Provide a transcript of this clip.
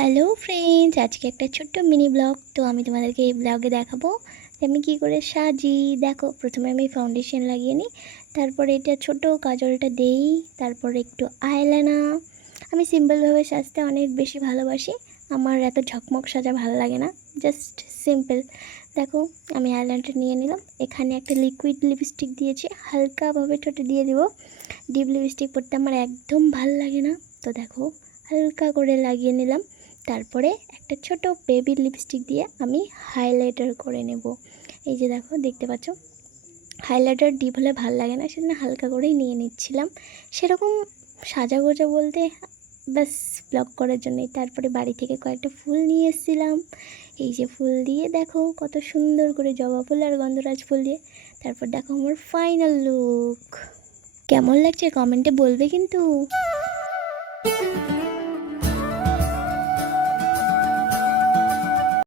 Hello friends, আজকে একটা ছোট্ট মিনি ব্লগ। তো আমি তোমাদেরকে এই ব্লগে দেখাবো যে আমি কী করে সাজি। দেখো, প্রথমে আমি ফাউন্ডেশন লাগিয়ে নিই, তারপরে এটা ছোট কাজলটা দেই, তারপরে একটু আইলাইনার। আমি সিম্পলভাবে সাজতে অনেক বেশি ভালোবাসি। আমার এত ঝকমক সাজা ভালো লাগে না, জাস্ট সিম্পল। দেখো, আমি আইলাইনারটা নিয়ে নিলাম। এখানে একটা লিকুইড লিপস্টিক দিয়েছি, হালকাভাবে ঠোঁটে দিয়ে দিব। ডিপ লিপস্টিক পরতে আমার একদম ভালো লাগে না, তো দেখো হালকা করে লাগিয়ে নিলাম। তারপরে একটা ছোট বেবি লিপস্টিক দিয়ে আমি হাইলাইটার করে নেব। এই যে দেখো, দেখতে পাচ্ছ, হাইলাইটার ডিপ হলে ভালো লাগে না, সেজন্য হালকা করেই নিয়ে নিচ্ছিলাম। সেরকম সাজাগোজা বলতে ব্যাস ব্লগ করার জন্যই। তারপরে বাড়ি থেকে কয়েকটা ফুল নিয়ে এসেছিলাম। এই যে ফুল দিয়ে দেখো কত সুন্দর করে, জবা ফুল আর গন্ধরাজ ফুল দিয়ে। তারপর দেখো আমার ফাইনাল লুক কেমন লাগছে কমেন্টে বলবে কিন্তু।